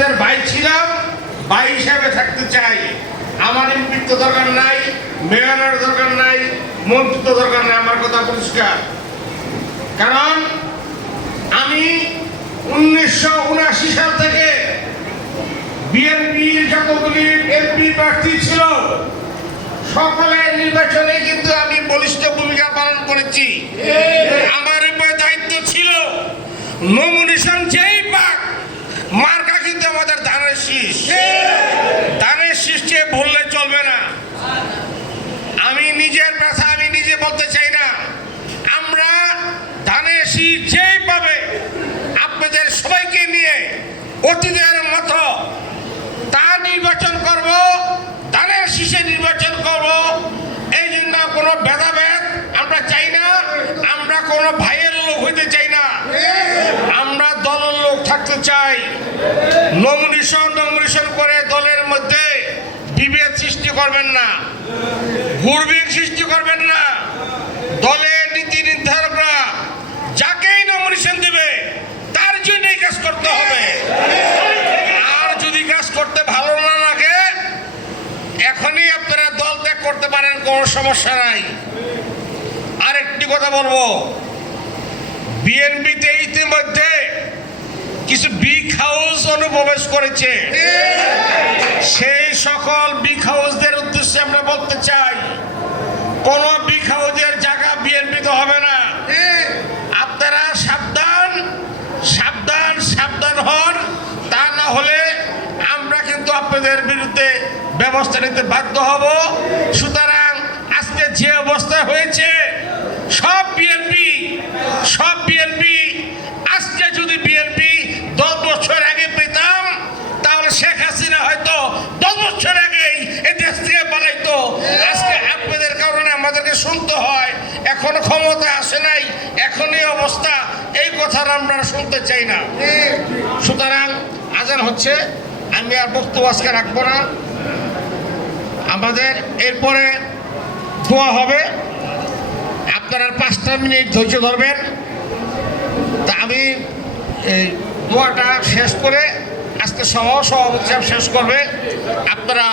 আপনাদের ভাই ছিলাম ভাই হিসাবে থাকতে চাই। আমার এমপির তো দরকার নাই মেয়রের দরকার নাই মন্ত্রী তো দরকার নাই আমার কথা পরিষ্কার। কারণ আমি উনিশশো সাল থেকে বিএনপির যতগুলি এমপি প্রার্থী ছিল সকলের নির্বাচনে কিন্তু আমি বলিষ্ঠ ভূমিকা পালন করেছি। আমার উপরে দায়িত্ব ছিল নমিনেশন যেই পাক মার্কা কিন্তু আমাদের ধানের শীষ ধানের শীষকে ভুললে চলবে না আমি নিজের ব্যথা আমি নিজে বলতে চাই না আমরা ধানের শীষ যেই পাবে আপনাদের সবাইকে নিয়ে অতীতের মতো তা নির্বাচন করব ধানের শীষে নির্বাচন করব। এই জন্য কোনো ভেদাভেদ আমরা চাই না, আমরা কোনো ভাইয়ের লোক হইতে চাই না। আমরা দলের লোক থাকতে চাই। নমিনেশন নমিনেশন করে দলের মধ্যে বিভেদ সৃষ্টি করবেন না। ঘুরবির সৃষ্টি করবেন না দলের নীতি নির্ধারকরা যাকেই নমিনেশন দেবে তার জন্যই কাজ করতে হবে আর যদি কাজ করতে ভালো না লাগে এখনই আপনারা দল ত্যাগ করতে পারেন কোনো সমস্যা নাই। আরেকটি কথা বলব। বিএনপিতে ইতিমধ্যে কিছু বিগ হাউস অনুপ্রবেশ করেছে। সেই সকল বিগ হাউসদের উদ্দেশ্যে আমরা বলতে চাই, কোন বিগ হাউসের জায়গা বিএনপিতে হবে না। আপনারা সাবধান সাবধান সাবধান হন। তা না হলে আমরা কিন্তু আপনাদের বিরুদ্ধে ব্যবস্থা নিতে বাধ্য হব। সুতরাং অবস্থা হয়েছে। সব বিএনপি সব বিএনপি আজকে যদি বিএনপি দশ বছর আগে পেতাম, তাহলে শেখ হাসিনা হয়তো দশ বছর আগেই এই দেশ থেকে পালাইতো। আজকে আপনাদের কারণে আমাদেরকে শুনতে হয়, এখনও ক্ষমতা আসে নাই, এখনই অবস্থা, এই কথা আমরা শুনতে চাই না। সুতরাং আজান হচ্ছে, আমি আর বক্তব্য আজকে রাখব না। আমাদের এরপরে দোয়া হবে। আপনারা পাঁচটা মিনিট ধৈর্য ধরবেন। তা আমি এই দোয়াটা শেষ করে আজকে সহ সভাপতি সাহেব শেষ করবে। আপনারা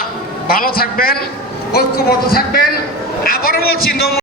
ভালো থাকবেন, ঐক্যবদ্ধ থাকবেন। আবারও বলছি